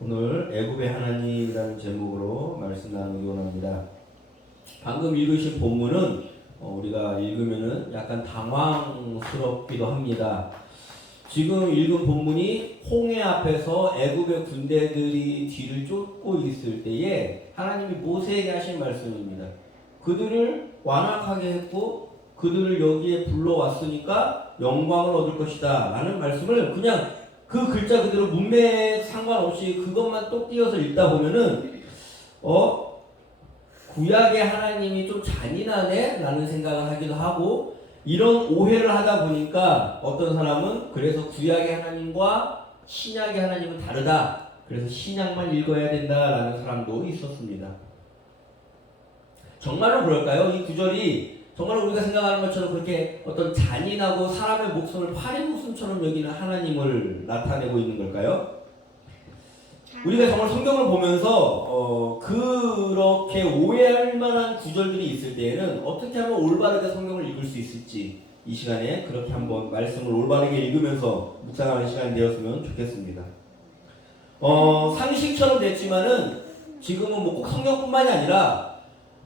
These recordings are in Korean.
오늘 애굽의 하나님이라는 제목으로 말씀 나누기 원합니다. 방금 읽으신 본문은 우리가 읽으면은 약간 당황스럽기도 합니다. 지금 읽은 본문이 홍해 앞에서 애굽의 군대들이 뒤를 쫓고 있을 때에 하나님이 모세에게 하신 말씀입니다. 그들을 완악하게 했고 그들을 여기에 불러왔으니까 영광을 얻을 것이다 라는 말씀을 그냥 그 글자 그대로 문맥 상관없이 그것만 똑 띄어서 읽다 보면은 구약의 하나님이 좀 잔인하네 라는 생각을 하기도 하고, 이런 오해를 하다 보니까 어떤 사람은 그래서 구약의 하나님과 신약의 하나님은 다르다, 그래서 신약만 읽어야 된다라는 사람도 있었습니다. 정말로 그럴까요? 이 구절이 정말로 우리가 생각하는 것처럼 그렇게 어떤 잔인하고 사람의 목숨을 파리 목숨처럼 여기는 하나님을 나타내고 있는 걸까요? 우리가 정말 성경을 보면서 그렇게 오해할 만한 구절들이 있을 때에는 어떻게 하면 올바르게 성경을 읽을 수 있을지, 이 시간에 그렇게 한번 말씀을 올바르게 읽으면서 묵상하는 시간이 되었으면 좋겠습니다. 상식처럼 됐지만은 지금은 뭐 꼭 성경뿐만이 아니라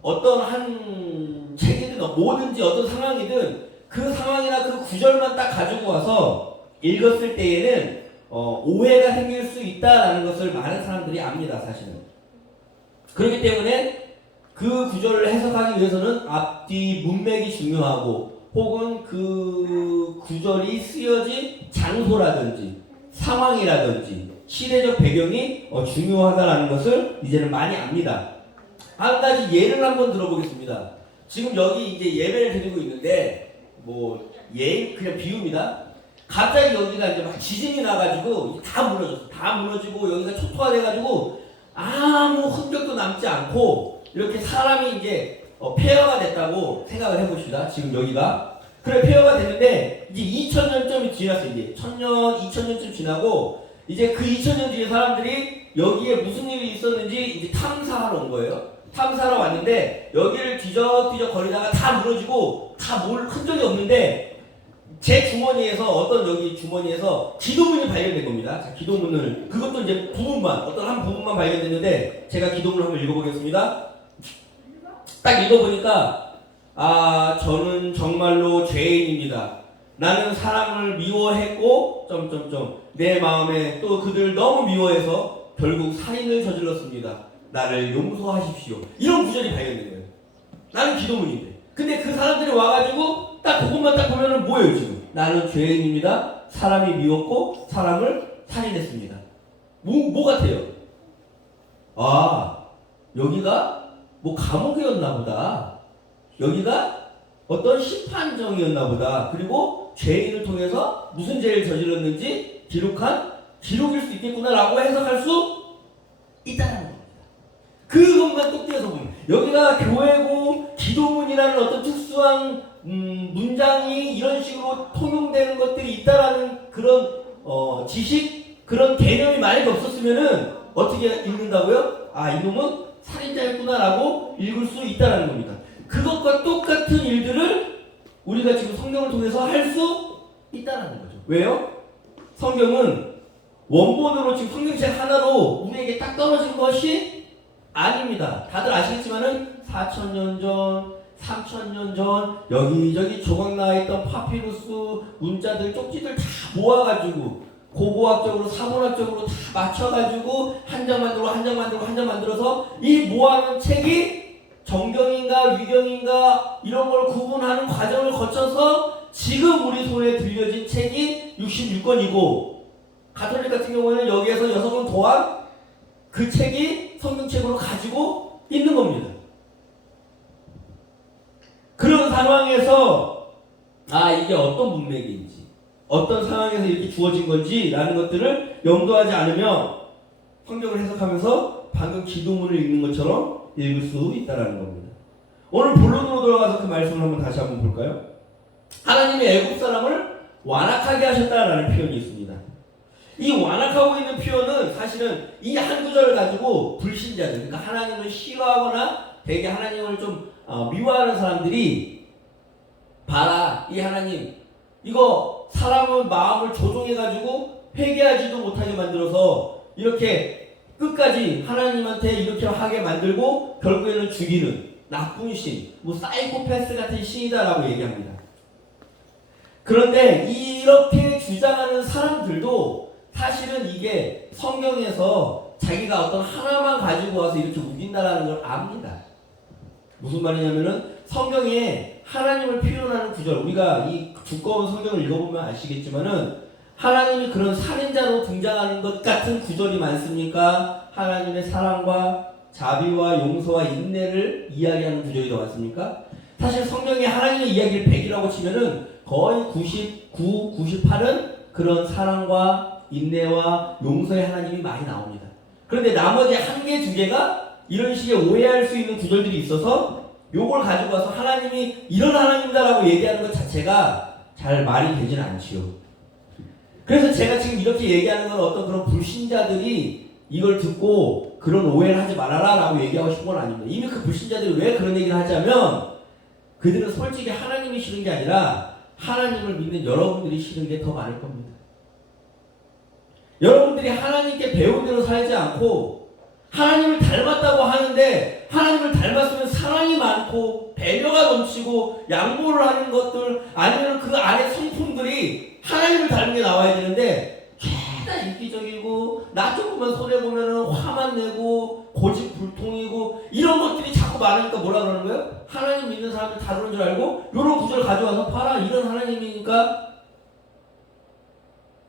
어떤 한 책이든 뭐든지 어떤 상황이든 그 상황이나 그 구절만 딱 가지고 와서 읽었을 때에는 오해가 생길 수 있다라는 것을 많은 사람들이 압니다, 사실은. 그렇기 때문에 그 구절을 해석하기 위해서는 앞뒤 문맥이 중요하고, 혹은 그 구절이 쓰여진 장소라든지 상황이라든지 시대적 배경이 중요하다라는 것을 이제는 많이 압니다. 한 가지 예를 한번 들어보겠습니다. 지금 여기 이제 예배를 드리고 있는데, 그냥 비유입니다. 갑자기 여기가 이제 막 지진이 나가지고 다 무너졌어. 다 무너지고 여기가 초토화 돼가지고 아무 흔적도 남지 않고 이렇게 사람이 이제 폐허가 됐다고 생각을 해봅시다. 지금 여기가. 그래, 폐허가 됐는데 이제 2000년쯤이 지났어. 이제 1000년, 2000년쯤 지나고 이제 그 2000년 뒤에 사람들이 여기에 무슨 일이 있었는지 이제 탐사하러 온 거예요. 탐사하러 왔는데 여기를 뒤적뒤적 거리다가 다 무너지고 다 흔적이 없는데 제 주머니에서 어떤 여기 주머니에서 기도문이 발견된 겁니다. 자, 기도문을 그것도 이제 부분만 어떤 한 부분만 발견됐는데 제가 기도문을 한번 읽어보겠습니다. 딱 읽어보니까 저는 정말로 죄인입니다. 나는 사람을 미워했고 내 마음에 또 그들을 너무 미워해서 결국 살인을 저질렀습니다. 나를 용서하십시오. 이런 구절이 발견된 거예요. 나는 기도문인데. 근데 그 사람들이 와가지고 딱 그것만 딱 보면은 뭐예요 지금? 나는 죄인입니다. 사람이 미웠고 사람을 살인했습니다. 뭐 같아요? 여기가 감옥이었나 보다. 여기가 어떤 심판정이었나 보다. 그리고 죄인을 통해서 무슨 죄를 저질렀는지 기록한 기록일 수 있겠구나라고 해석할 수 있다는 겁니다. 그것만 똑 떼어서 보면 여기가 교회고 기도문이라는 어떤 특수한 문장이 이런 식으로 통용되는 것들이 있다라는 그런 지식, 그런 개념이 만약에 없었으면은 어떻게 읽는다고요? 이놈은 살인자였구나라고 읽을 수 있다라는 겁니다. 그것과 똑같은 일들을 우리가 지금 성경을 통해서 할 수 있다라는 거죠. 왜요? 성경은 원본으로 지금 성경책 하나로 우리에게 딱 떨어진 것이 아닙니다. 다들 아시겠지만은 4000년 전, 3000년 전 여기저기 조각 나있던 파피루스 문자들, 쪽지들 다 모아가지고 고고학적으로 사문학적으로 다 맞춰가지고 한 장 만들어서 이 모아놓은 책이 정경인가 위경인가 이런 걸 구분하는 과정을 거쳐서 지금 우리 손에 들려진 책이 66권이고, 가톨릭 같은 경우에는 여기에서 6권 더한 그 책이 성경책으로 가지고 있는 겁니다. 그런 상황에서 이게 어떤 문맥인지, 어떤 상황에서 이렇게 주어진 건지 라는 것들을 염두하지 않으면 성경을 해석하면서 방금 기도문을 읽는 것처럼 읽을 수 있다는 겁니다. 오늘 본론으로 돌아가서 그 말씀을 다시 한번 볼까요? 하나님이 애굽 사람을 완악하게 하셨다라는 표현이 있습니다. 이 완악하고 있는 표현은 사실은 이 한 구절을 가지고 불신자들, 그러니까 하나님을 싫어하거나 되게 하나님을 좀 미워하는 사람들이, 봐라, 이 하나님 이거 사람의 마음을 조종해가지고 회개하지도 못하게 만들어서 이렇게 끝까지 하나님한테 이렇게 하게 만들고 결국에는 죽이는 나쁜 신, 뭐 사이코패스 같은 신이다라고 얘기합니다. 그런데 이렇게 주장하는 사람들도 사실은 이게 성경에서 자기가 어떤 하나만 가지고 와서 이렇게 우긴다라는 걸 압니다. 무슨 말이냐면은 성경에 하나님을 표현하는 구절, 우리가 이 두꺼운 성경을 읽어보면 아시겠지만은 하나님이 그런 살인자로 등장하는 것 같은 구절이 많습니까? 하나님의 사랑과 자비와 용서와 인내를 이야기하는 구절이 더 많습니까? 사실 성경에 하나님의 이야기를 100이라고 치면은 거의 99, 98은 그런 사랑과 인내와 용서의 하나님이 많이 나옵니다. 그런데 나머지 한 개, 두 개가 이런 식의 오해할 수 있는 구절들이 있어서 요걸 가지고 와서 하나님이 이런 하나님이다라고 얘기하는 것 자체가 잘 말이 되지는 않지요. 그래서 제가 지금 이렇게 얘기하는 건 어떤 그런 불신자들이 이걸 듣고 그런 오해를 하지 말아라 라고 얘기하고 싶은 건 아닙니다. 이미 그 불신자들이 왜 그런 얘기를 하자면 그들은 솔직히 하나님이 싫은 게 아니라 하나님을 믿는 여러분들이 싫은 게 더 많을 겁니다. 여러분들이 하나님께 배운 대로 살지 않고 하나님을 닮았다고 하는데 하나님을 닮았으면 사랑이 많고 배려가 넘치고 양보를 하는 것들 아니면 그 안에 성품들이 하나님을 닮은 게 나와야 되는데 죄다 이기적이고 나 조금만 손해보면 화만 내고 고집불통이고 이런 것들이 자꾸 많으니까 뭐라 그러는 거예요? 하나님 믿는 사람들 다 그런 줄 알고 이런 구절 가져와서 봐라 이런 하나님이니까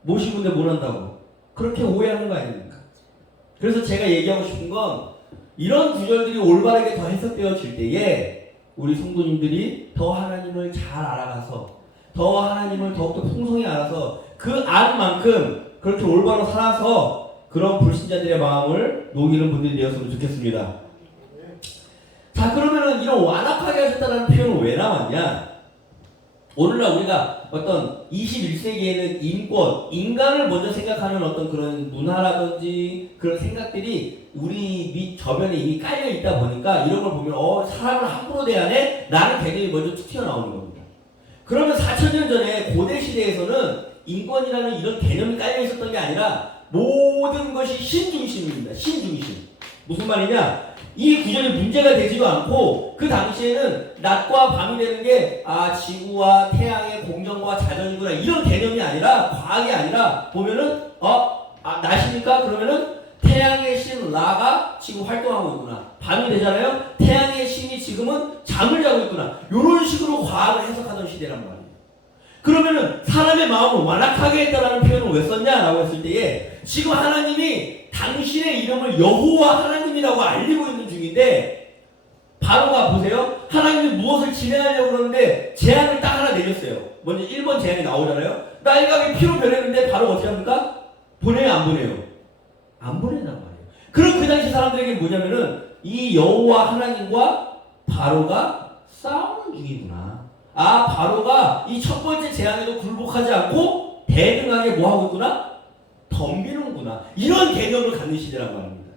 모시는데 뭘 한다고 그렇게 오해하는 거 아닙니까? 그래서 제가 얘기하고 싶은 건 이런 구절들이 올바르게 더 해석되어질 때에 우리 성도님들이 더 하나님을 잘 알아가서 더 하나님을 더욱더 풍성히 알아서 그 안만큼 그렇게 올바로 살아서 그런 불신자들의 마음을 녹이는 분들이 되었으면 좋겠습니다. 자, 그러면은 이런 완악하게 하셨다는 표현은 왜 나왔냐? 오늘날 우리가 어떤 21세기에는 인권, 인간을 먼저 생각하는 어떤 그런 문화라든지 그런 생각들이 우리 밑 저변에 이미 깔려 있다 보니까 이런 걸 보면 사람을 함부로 대하네? 라는 개념이 먼저 툭 튀어나오는 겁니다. 그러면 4000년 전에 고대 시대에서는 인권이라는 이런 개념이 깔려 있었던 게 아니라 모든 것이 신중심입니다. 신중심. 무슨 말이냐? 이 구절이 문제가 되지도 않고 그 당시에는 낮과 밤이 되는 게 지구와 태양의 공정과 자전이구나 이런 개념이 아니라 과학이 아니라 보면은 낮이니까 그러면은 태양의 신 라가 지금 활동하고 있구나. 밤이 되잖아요. 태양의 신이 지금은 잠을 자고 있구나. 이런 식으로 과학을 해석하던 시대란 말이에요. 그러면은 사람의 마음을 완악하게 했다라는 표현을 왜 썼냐라고 했을 때에 지금 하나님이 당신의 이름을 여호와 하나님이라고 알리고 있는 중인데 바로가 보세요. 하나님이 무엇을 진행하려고 그러는데 제안을 딱 하나 내렸어요. 먼저 1번 제안이 나오잖아요. 나 일각의 피로 변했는데 바로 어떻게 합니까? 보내요 안 보내요? 안 보낸단 말이에요. 그럼 그 당시 사람들에게 뭐냐면은 이 여호와 하나님과 바로가 싸우는 중이구나. 바로가 이 첫 번째 제안에도 굴복하지 않고 대등하게 뭐 하고 있구나? 덤비는구나. 이런 개념을 갖는 시대란 말입니다.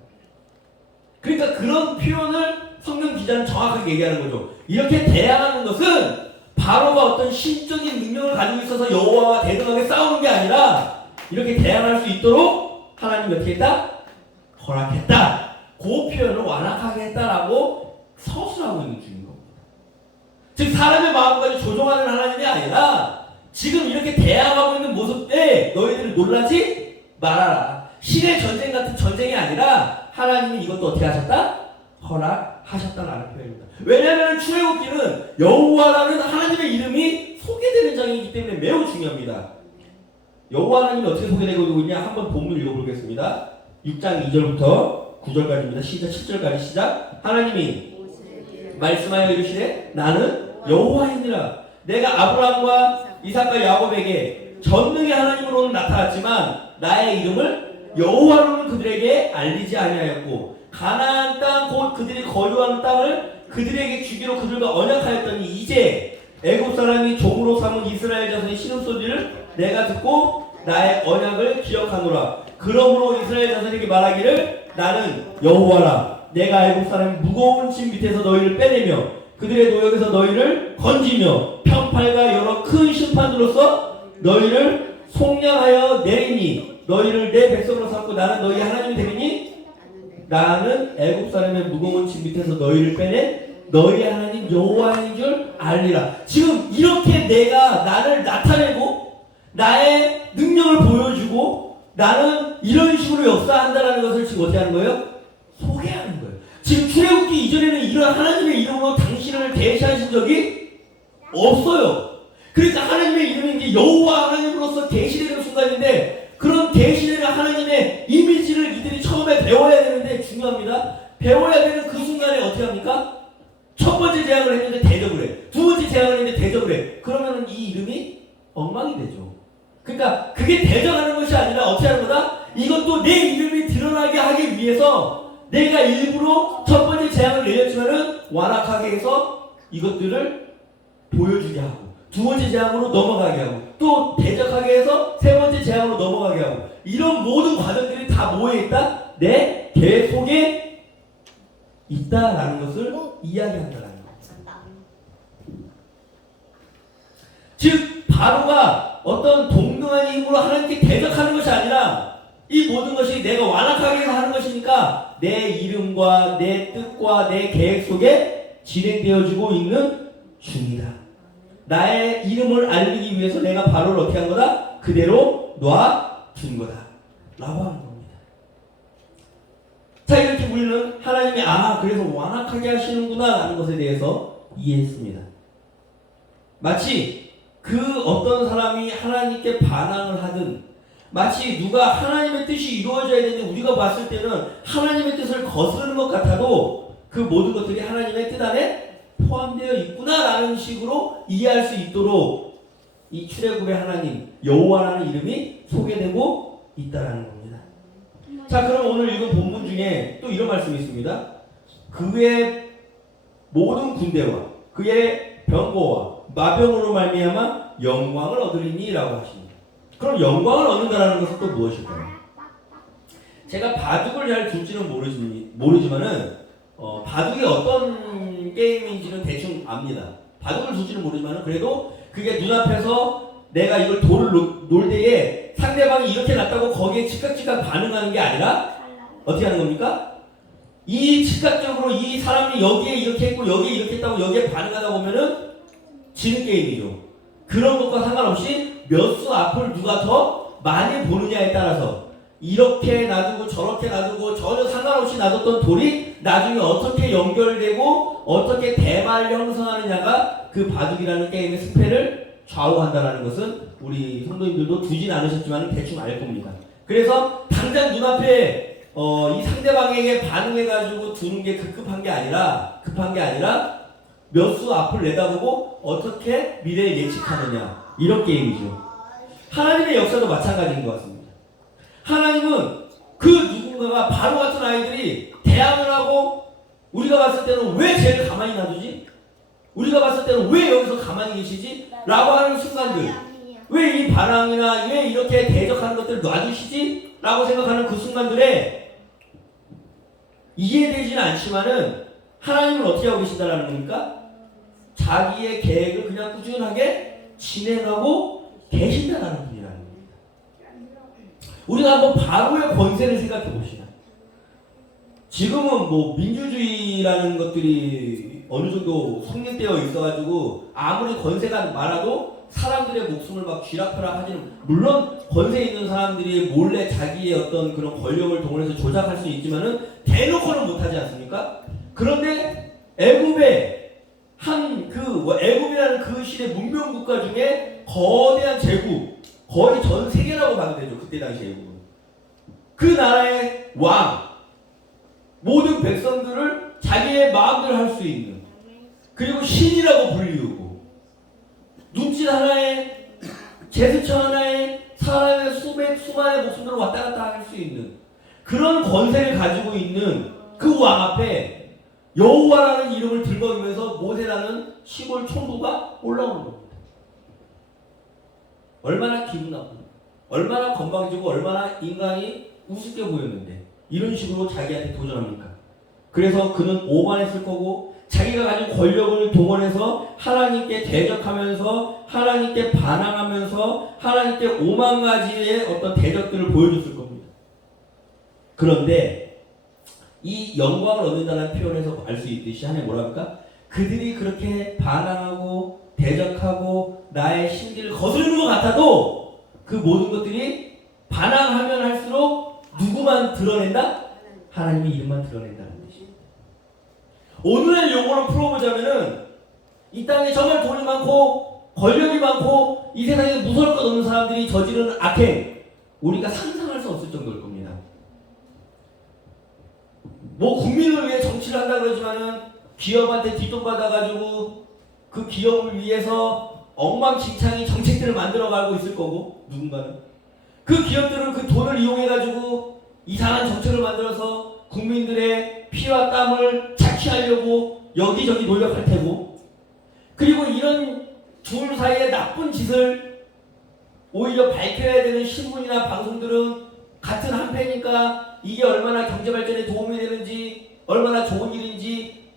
그러니까 그런 표현을 성경 기자는 정확하게 얘기하는 거죠. 이렇게 대항하는 것은 바로가 어떤 신적인 능력을 가지고 있어서 여호와와 대등하게 싸우는 게 아니라 이렇게 대항할 수 있도록 하나님이 어떻게 했다? 허락했다. 그 표현을 완악하게 했다라고 서술하고 있는 중인 겁니다. 즉 사람의 마음까지 조종하는 하나님이 아니라 지금 이렇게 대항하고 있는 모습 때 너희들이 놀라지 말아라. 신의 전쟁 같은 전쟁이 아니라 하나님이 이것도 어떻게 하셨다? 허락하셨다라는 표현입니다. 왜냐하면 출애굽기는 여호와라는 하나님의 이름이 소개되는 장이기 때문에 매우 중요합니다. 여호와 하나님이 어떻게 소개되고 있냐? 한번 본문 읽어보겠습니다. 6장 2절부터 9절까지입니다. 시작 7절까지 시작. 하나님이 말씀하여 이르시되 나는 여호와이니라. 내가 아브라함과 이삭과 야곱에게 전능의 하나님으로는 나타났지만 나의 이름을 여호와로는 그들에게 알리지 아니하였고 가나안 땅 곧 그들이 거주하는 땅을 그들에게 주기로 그들과 언약하였더니 이제 애굽 사람이 종으로 삼은 이스라엘 자손의 신음소리를 내가 듣고 나의 언약을 기억하노라. 그러므로 이스라엘 자손에게 말하기를 나는 여호와라. 내가 애굽 사람의 무거운 짐 밑에서 너희를 빼내며 그들의 노역에서 너희를 건지며 편팔과 여러 큰 심판으로서 너희를 속량하여 내리니 너희를 내 백성으로 삼고 나는 너희 하나님이 되리니 나는 애굽 사람의 무거운 짐 밑에서 너희를 빼낸 너희 하나님 여호와인 줄 알리라. 지금 이렇게 내가 나를 나타내고 나의 능력을 보여주고 나는 이런 식으로 역사한다라는 것을 지금 어떻게 하는 거예요? 소개하는 거예요. 지금 출애굽기 이전에는 이런 하나님의 이름으로 당신을 대시하신 적이 없어요. 그러니까 하나님의 이름이 이제 여호와 하나님으로서 대시되는 순간인데 그런 대시되는 하나님의 이미지를 이들이 처음에 배워야 되는데 중요합니다. 배워야 되는 그 순간에 어떻게 합니까? 첫 번째 제약을 했는데 대접을 해. 두 번째 제약을 했는데 대접을 해. 그러면 이 이름이 엉망이 되죠. 그러니까 그게 대접하는 것이 아니라 어떻게 하는 거다? 이것도 내 이름이 드러나게 하기 위해서 내가 일부러 첫 번째 제약을 내렸지만은 완악하게 해서 이것들을 보여주게 하고 두 번째 제약으로 넘어가게 하고 또 대적하게 해서 세 번째 제약으로 넘어가게 하고 이런 모든 과정들이 다 뭐에 있다? 내 계획 속에 있다라는 것을 이야기한다는 거예요. 즉 바로가 어떤 동등한 힘으로 하나님께 대적하는 것이 아니라 이 모든 것이 내가 완악하게 해서 하는 것이니까 내 이름과 내 뜻과 내 계획 속에 진행되어지고 있는 중이다. 나의 이름을 알리기 위해서 내가 바로를 어떻게 한 거다? 그대로 놔둔 거다 라고 하는 겁니다. 자, 이렇게 우리는 하나님이 그래서 완악하게 하시는구나 라는 것에 대해서 이해했습니다. 마치 그 어떤 사람이 하나님께 반항을 하든 마치 누가 하나님의 뜻이 이루어져야 되는데 우리가 봤을 때는 하나님의 뜻을 거스르는 것 같아도 그 모든 것들이 하나님의 뜻 안에 포함되어 있구나라는 식으로 이해할 수 있도록 이 출애굽의 하나님 여호와라는 이름이 소개되고 있다라는 겁니다. 자, 그럼 오늘 읽은 본문 중에 또 이런 말씀이 있습니다. 그의 모든 군대와 그의 병거와 마병으로 말미암아 영광을 얻으리니라고 하십니다. 그럼 영광을 얻는다라는 것은 또 무엇일까요? 제가 바둑을 잘 둘지는 모르지만은 바둑이 어떤 게임인지는 대충 압니다. 바둑을 둘지는 모르지만은 그래도 그게 눈앞에서 내가 이걸 돌을 놓을 때에 상대방이 이렇게 놨다고 거기에 즉각즉각 반응하는 게 아니라 어떻게 하는 겁니까? 이 즉각적으로 이 사람이 여기에 이렇게 했고 여기에 이렇게 했다고 여기에 반응하다 보면은 지는 게임이죠. 그런 것과 상관없이 몇 수 앞을 누가 더 많이 보느냐에 따라서 이렇게 놔두고 저렇게 놔두고 전혀 상관없이 놔뒀던 돌이 나중에 어떻게 연결되고 어떻게 대발 형성하느냐가 그 바둑이라는 게임의 승패를 좌우한다는 것은 우리 성도님들도 두진 않으셨지만 대충 알 겁니다. 그래서 당장 눈앞에 이 상대방에게 반응해가지고 두는 게 급한 게 아니라 몇 수 앞을 내다보고 어떻게 미래를 예측하느냐 이런 게임이죠. 하나님의 역사도 마찬가지인 것 같습니다. 하나님은 그 누군가가 바로 같은 아이들이 대항을 하고 우리가 봤을 때는 왜 쟤를 가만히 놔두지? 우리가 봤을 때는 왜 여기서 가만히 계시지? 라고 하는 순간들, 왜 이 반항이나 왜 이렇게 대적하는 것들을 놔두시지? 라고 생각하는 그 순간들에 이해되지는 않지만은 하나님은 어떻게 하고 계신다라는 겁니까? 자기의 계획을 그냥 꾸준하게 진행하고 계신다라는 분이라는 겁니다. 우리가 한번 바로의 권세를 생각해 봅시다. 지금은 뭐 민주주의라는 것들이 어느 정도 성립되어 있어가지고 아무리 권세가 많아도 사람들의 목숨을 막 쥐락펴락 하지는, 물론 권세 있는 사람들이 몰래 자기의 어떤 그런 권력을 동원해서 조작할 수 있지만은 대놓고는 못하지 않습니까? 그런데 애굽의 애굽이라는 그 시대 문명 국가 중에 거대한 제국, 거의 전 세계라고 봐도 되죠. 그때 당시 애굽은. 그 나라의 왕, 모든 백성들을 자기의 마음대로 할 수 있는, 그리고 신이라고 불리우고, 눈짓 하나에, 제스처 하나에 사람의 수많은 목숨들을 왔다 갔다 할 수 있는 그런 권세를 가지고 있는 그 왕 앞에 여호와라는 이름을 들먹이면서 모세라는 시골 총부가 올라오는 겁니다. 얼마나 기분 나쁘고 얼마나 건방지고 얼마나 인간이 우습게 보였는데 이런 식으로 자기한테 도전합니까? 그래서 그는 오만했을 거고 자기가 가진 권력을 동원해서 하나님께 대적하면서 하나님께 반항하면서 하나님께 오만 가지의 어떤 대적들을 보여줬을 겁니다. 그런데 이 영광을 얻는다는 표현에서 알 수 있듯이 하나님 뭐랍니까? 그들이 그렇게 반항하고 대적하고 나의 심기를 거스르는 것 같아도 그 모든 것들이 반항하면 할수록 누구만 드러낸다? 하나님의 이름만 드러낸다는 뜻입니다. 오늘의 용어로 풀어보자면은 이 땅에 정말 돈이 많고 권력이 많고 이 세상에 무서울 것 없는 사람들이 저지르는 악행, 우리가 상상할 수 없을 정도일 겁니다. 뭐 국민을 위해 정치를 한다 그러지만은 기업한테 뒷돈 받아가지고 그 기업을 위해서 엉망진창의 정책들을 만들어가고 있을 거고, 누군가는 그 기업들은 그 돈을 이용해가지고 이상한 정책을 만들어서 국민들의 피와 땀을 착취하려고 여기저기 노력할 테고, 그리고 이런 둘 사이의 나쁜 짓을 오히려 밝혀야 되는 신문이나 방송들은 같은 한패니까 이게 얼마나 경제 발전에 도움이 되는지, 얼마나 좋은 일인지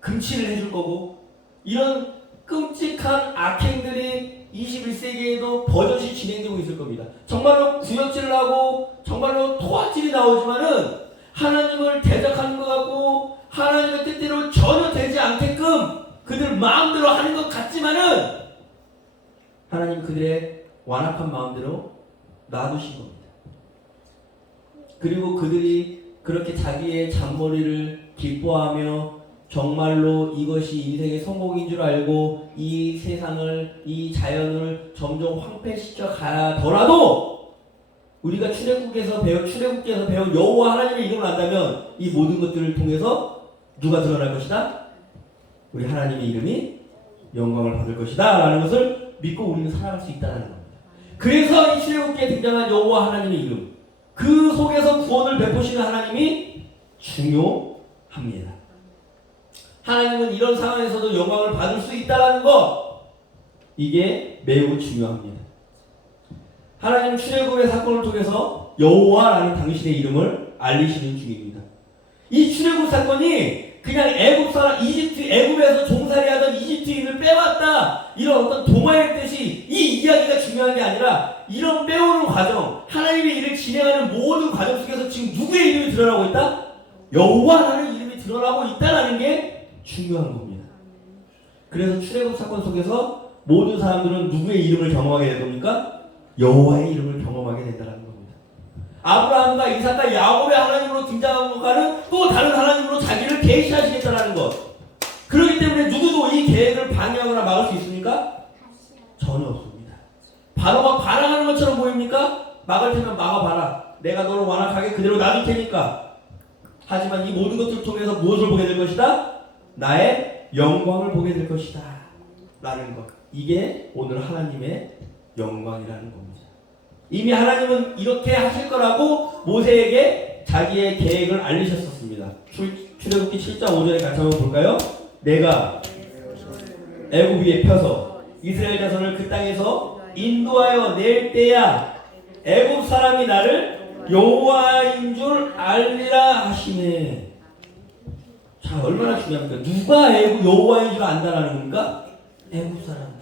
금치를 해줄 거고, 이런 끔찍한 악행들이 21세기에도 버젓이 진행되고 있을 겁니다. 정말로 구역질을 하고 정말로 토악질이 나오지만은 하나님을 대적하는 것 같고 하나님의 뜻대로 전혀 되지 않게끔 그들 마음대로 하는 것 같지만은 하나님 그들의 완악한 마음대로 놔두신 겁니다. 그리고 그들이 그렇게 자기의 잔머리를 기뻐하며 정말로 이것이 인생의 성공인 줄 알고 이 세상을, 이 자연을 점점 황폐시켜 가더라도 우리가 출애굽께서 배운 여호와 하나님의 이름을 안다면 이 모든 것들을 통해서 누가 드러날 것이다? 우리 하나님의 이름이 영광을 받을 것이다 라는 것을 믿고 우리는 살아갈 수 있다는 겁니다. 그래서 이 출애굽기에 등장한 여호와 하나님의 이름, 그 속에서 구원을 베푸시는 하나님이 중요합니다. 하나님은 이런 상황에서도 영광을 받을 수 있다는 것, 이게 매우 중요합니다. 하나님은 출애굽의 사건을 통해서 여호와라는 당신의 이름을 알리시는 중입니다. 이 출애굽 사건이 그냥 애굽에서 종살이하던 이집트인을 빼왔다, 이런 어떤 동화의 뜻이 이 이야기가 중요한 게 아니라 이런 빼오는 과정, 하나님의 일을 진행하는 모든 과정 속에서 지금 누구의 이름이 드러나고 있다? 여호와라는 이름이 드러나고 있다는 게 중요한 겁니다. 그래서 출애굽 사건 속에서 모든 사람들은 누구의 이름을 경험하게 될 겁니까? 여호와의 이름을 경험하게 된다는 겁니다. 아브라함과 이삭과 야곱의 하나님으로 등장한 것과는 또 다른 하나님으로 자기를 계시하시겠다는 것. 그렇기 때문에 누구도 이 계획을 방해하거나 막을 수 있습니까? 전혀 없습니다. 바로가 반항하는 것처럼 보입니까? 막을 테면 막아봐라. 내가 너를 완악하게 그대로 놔둘 테니까. 하지만 이 모든 것들을 통해서 무엇을 보게 될 것이다? 나의 영광을 보게 될 것이다 라는 것, 이게 오늘 하나님의 영광이라는 겁니다. 이미 하나님은 이렇게 하실 거라고 모세에게 자기의 계획을 알리셨었습니다. 출애굽기 7장 5절에 같이 한번 볼까요? 내가 애굽 위에 펴서 이스라엘 자손을 그 땅에서 인도하여 낼 때야 애굽 사람이 나를 여호와인 줄 알리라 하시네. 자, 얼마나 중요합니까? 누가 애굽 여호와인 줄 안다라는 겁니까? 애굽 사람.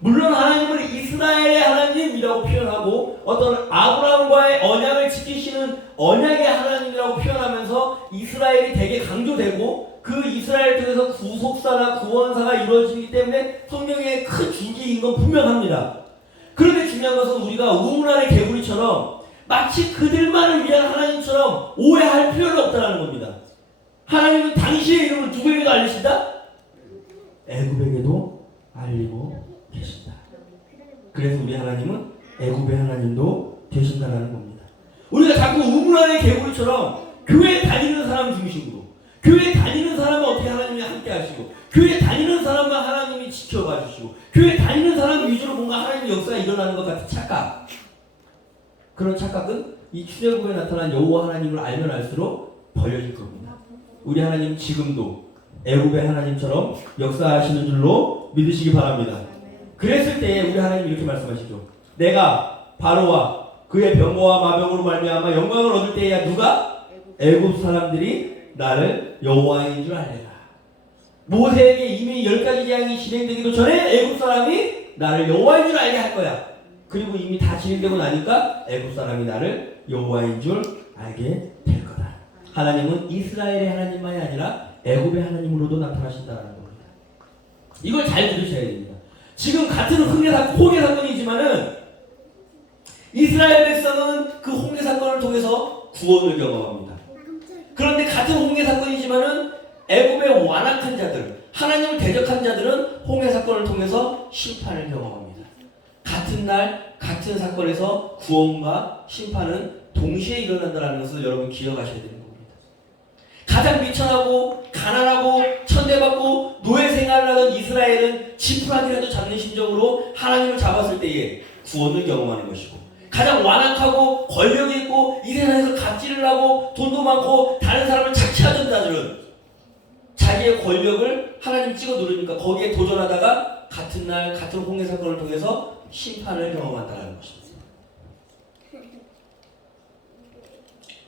물론 하나님을 이스라엘의 하나님이라고 표현하고 어떤 아브라함과의 언약을 지키시는 언약의 하나님이라고 표현하면서 이스라엘이 되게 강조되고 그 이스라엘 통해서 구속사나 구원사가 이루어지기 때문에 성경의 큰 줄기인 건 분명합니다. 그런데 중요한 것은 우리가 우물안의 개구리처럼 마치 그들만을 위한 하나님처럼 오해할 필요는 없다는 겁니다. 하나님은 당신의 이름을 누구에게도 알리신다? 애굽에게도 알리고 계신다. 그래서 우리 하나님은 애굽의 하나님도 되신다는 겁니다. 우리가 자꾸 우물안의 개구리처럼 교회 다니는 사람 중심으로, 교회 다니는 사람은 어떻게 하나님이 함께 하시고, 교회 다니는 사람만 하나님이 지켜봐 주시고, 교회 다니는 사람 위주로 뭔가 하나님의 역사가 일어나는 것 같은 착각, 그런 착각은 이 출애굽에 나타난 여호와 하나님을 알면 알수록 버려질 겁니다. 우리 하나님 지금도 애굽의 하나님처럼 역사하시는 줄로 믿으시기 바랍니다. 그랬을 때 우리 하나님 이렇게 말씀하시죠. 내가 바로와 그의 병거와 마병으로 말미암아 영광을 얻을 때에야 누가? 애굽 사람들이 나를 여호와인 줄 알리라. 모세에게 이미 10가지 재앙이 진행되기도 전에 애굽 사람이 나를 여호와인 줄 알게 할 거야. 그리고 이미 다 진행되고 나니까 애굽 사람이 나를 여호와인 줄 알게 될 거다. 하나님은 이스라엘의 하나님만이 아니라 애굽의 하나님으로도 나타나신다는 겁니다. 이걸 잘 들으셔야 됩니다. 지금 같은 홍해 사건이지만은 이스라엘 백성은 그 홍해 사건을 통해서 구원을 경험합니다. 그런데 같은 홍해 사건이지만은 애굽의 완악한 자들, 하나님을 대적한 자들은 홍해 사건을 통해서 심판을 경험합니다. 같은 날 같은 사건에서 구원과 심판은 동시에 일어난다는 것을 여러분 기억하셔야 되는 겁니다. 가장 비천하고 가난하고 천대받고 노예 생활을 하던 이스라엘은 지푸라기라도 잡는 심정으로 하나님을 잡았을 때에 구원을 경험하는 것이고, 가장 완악하고 권력이 있고 이 세상에서 갑질을 하고 돈도 많고 다른 사람을 착취하던 자들은 자기의 권력을 하나님 찍어 누르니까 거기에 도전하다가 같은 날 같은 홍해 사건을 통해서 심판을 경험한다는 것입니다.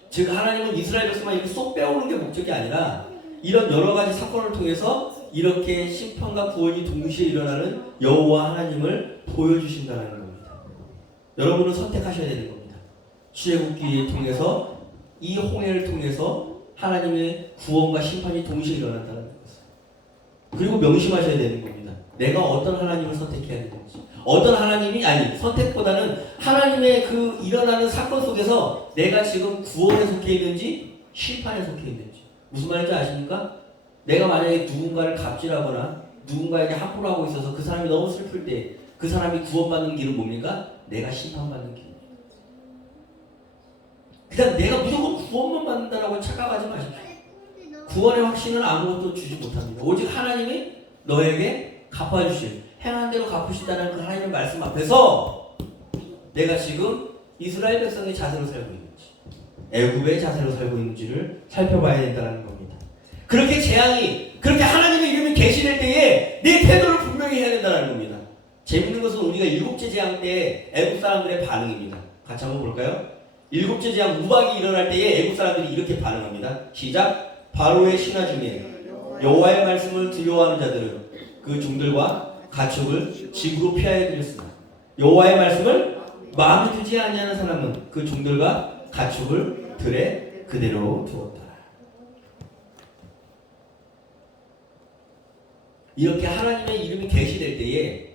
즉 하나님은 이스라엘 백성만 이렇게 쏙 빼오는 게 목적이 아니라 이런 여러 가지 사건을 통해서 이렇게 심판과 구원이 동시에 일어나는 여호와 하나님을 보여주신다는 겁니다. 여러분은 선택하셔야 되는 겁니다. 출애굽기를 통해서 이 홍해를 통해서 하나님의 구원과 심판이 동시에 일어난다는 것을. 그리고 명심하셔야 되는 겁니다. 내가 어떤 하나님을 선택해야 되는지. 어떤 하나님이 아니 선택보다는 하나님의 그 일어나는 사건 속에서 내가 지금 구원에 속해 있는지 심판에 속해 있는지. 무슨 말인지 아십니까? 내가 만약에 누군가를 갑질하거나 누군가에게 함부로 하고 있어서 그 사람이 너무 슬플 때 그 사람이 구원받는 길은 뭡니까? 내가 심판받는 길입니다. 그냥 내가 무조건 구원만 받는다라고 착각하지 마십시오. 구원의 확신은 아무것도 주지 못합니다. 오직 하나님이 너에게 갚아주실, 행한 대로 갚으신다는 그 하나님의 말씀 앞에서 내가 지금 이스라엘 백성의 자세로 살고 있는지 애굽의 자세로 살고 있는지를 살펴봐야 된다는 겁니다. 그렇게 재앙이, 그렇게 하나님의 이름이 계시될 때에 내 태도를 분명히 해야 된다는 겁니다. 재밌는 것은 우리가 일곱째 재앙 때 애굽 사람들의 반응입니다. 같이 한번 볼까요? 일곱째 재앙 우박이 일어날 때에 애굽 사람들이 이렇게 반응합니다. 시작. 바로의 신하 중에 여호와의 말씀을 두려워하는 자들은 그 종들과 가축을 집으로 피하여 들였으나 여호와의 말씀을 마음에 두지 아니하는 사람은 그 종들과 가축을 들에 그대로 두었다. 이렇게 하나님의 이름이 계시될 때에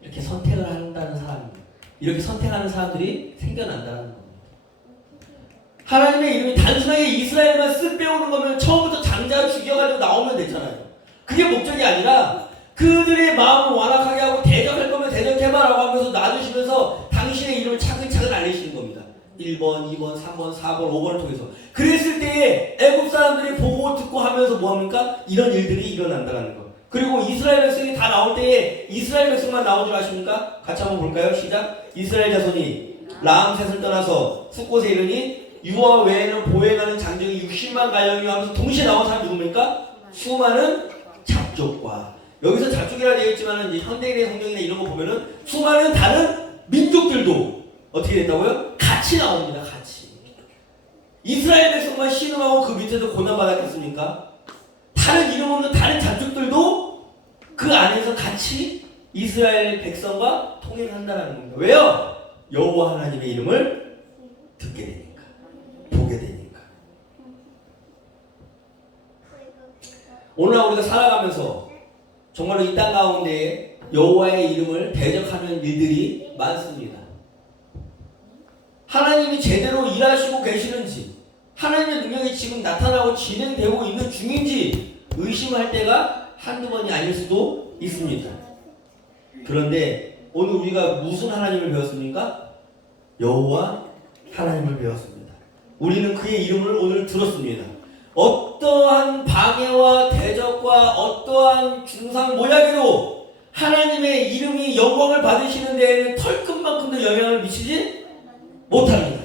이렇게 선택을 한다는 사람입니다. 이렇게 선택하는 사람들이 생겨난다는 겁니다. 하나님의 이름이 단순하게 이스라엘만 쓱 빼오는 거면 처음부터 장자 죽여가지고 나오면 되잖아요. 그게 목적이 아니라 그들의 마음을 완악하게 하고 대적할 거면 대적해봐라고 하면서 놔주시면서 당신의 이름을 차근차근 알리시는 겁니다. 1번, 2번, 3번, 4번, 5번을 통해서. 그랬을 때에 애굽 사람들이 보고 듣고 하면서 뭐합니까? 이런 일들이 일어난다는 거. 그리고 이스라엘 백성이 다 나올 때에 이스라엘 백성만 나온 줄 아십니까? 같이 한번 볼까요? 시작. 이스라엘 자손이 라암셋을 떠나서 숫곳에 이르니 유아 외에는 보행하는 장정이 60만 가량이며 하면서 동시에 나온 사람이 누굽니까? 수많은 잡족과, 여기서 잡족이라 되어 있지만 이제 현대인의 성경이나 이런 거 보면은 수많은 다른 민족들도 어떻게 됐다고요? 같이 나옵니다. 같이. 이스라엘 백성만 신음하고 그 밑에서 고난받았겠습니까? 다른 이름 없는 다른 잡족들도 그 안에서 같이 이스라엘 백성과 통행한다는 겁니다. 왜요? 여호와 하나님의 이름을 듣게 되니까, 보게 되니까. 오늘 우리가 살아가면서 정말로 이 땅 가운데 여호와의 이름을 대적하는 일들이 많습니다. 하나님이 제대로 일하시고 계시는지, 하나님의 능력이 지금 나타나고 진행되고 있는 중인지 의심할 때가 한두 번이 아닐 수도 있습니다. 그런데 오늘 우리가 무슨 하나님을 배웠습니까? 여호와 하나님을 배웠습니다. 우리는 그의 이름을 오늘 들었습니다. 어떠한 방해와 대적과 어떠한 중상 모략에도 하나님의 이름이 영광을 받으시는 데에는 털끝만큼도 영향을 미치지 못합니다.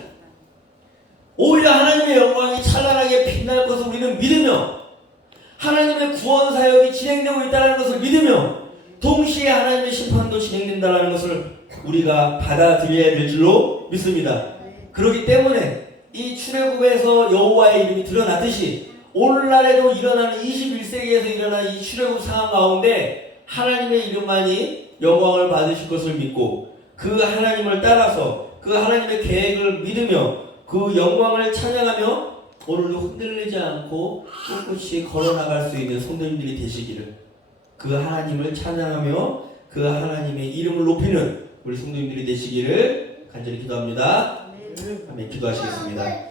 오히려 하나님의 영광이 찬란하게 빛날 것을 우리는 믿으며 하나님의 구원 사역이 진행되고 있다는 것을 믿으며 동시에 하나님의 심판도 진행된다는 것을 우리가 받아들여야 될 줄로 믿습니다. 그렇기 때문에 이 출애굽에서 여호와의 이름이 드러나듯이 오늘날에도 일어나는 21세기에서 일어나는 이 출애굽 상황 가운데 하나님의 이름만이 영광을 받으실 것을 믿고 그 하나님을 따라서 그 하나님의 계획을 믿으며 그 영광을 찬양하며 오늘도 흔들리지 않고 꿋꿋이 걸어나갈 수 있는 성도님들이 되시기를, 그 하나님을 찬양하며 그 하나님의 이름을 높이는 우리 성도님들이 되시기를 간절히 기도합니다. 아멘. 기도하시겠습니다.